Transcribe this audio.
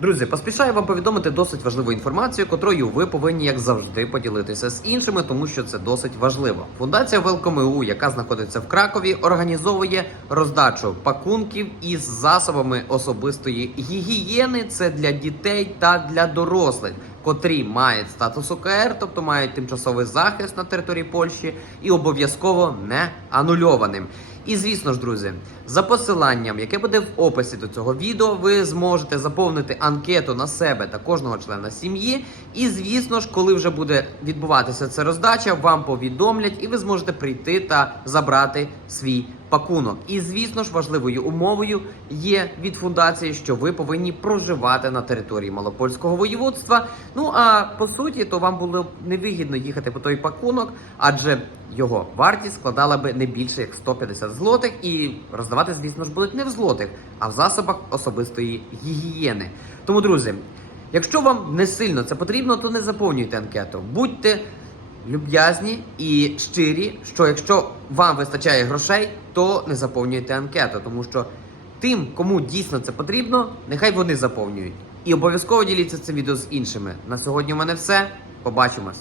Друзі, поспішаю вам повідомити досить важливу інформацію, котрою ви повинні, як завжди, поділитися з іншими, тому що це досить важливо. Фундація ВелкомЕУ, яка знаходиться в Кракові, організовує роздачу пакунків із засобами особистої гігієни. Це для дітей та для дорослих, котрі мають статус ОКР, тобто мають тимчасовий захист на території Польщі, і обов'язково не анульованим. І звісно ж, друзі, за посиланням, яке буде в описі до цього відео, ви зможете заповнити анкету на себе та кожного члена сім'ї. І звісно ж, коли вже буде відбуватися ця роздача, вам повідомлять, і ви зможете прийти та забрати свій пакунок. І звісно ж, важливою умовою є від фундації, що ви повинні проживати на території Малопольського воєводства. Ну а по суті, то вам було б невигідно їхати по той пакунок, адже його вартість складала би не більше як 150 злотих, і роздавати, звісно ж, будуть не в злотих, а в засобах особистої гігієни. Тому, друзі, якщо вам не сильно це потрібно, то не заповнюйте анкету. Будьте люб'язні і щирі, що якщо вам вистачає грошей, то не заповнюйте анкету, тому що тим, кому дійсно це потрібно, нехай вони заповнюють. І обов'язково діліться цим відео з іншими. На сьогодні у мене все. Побачимось.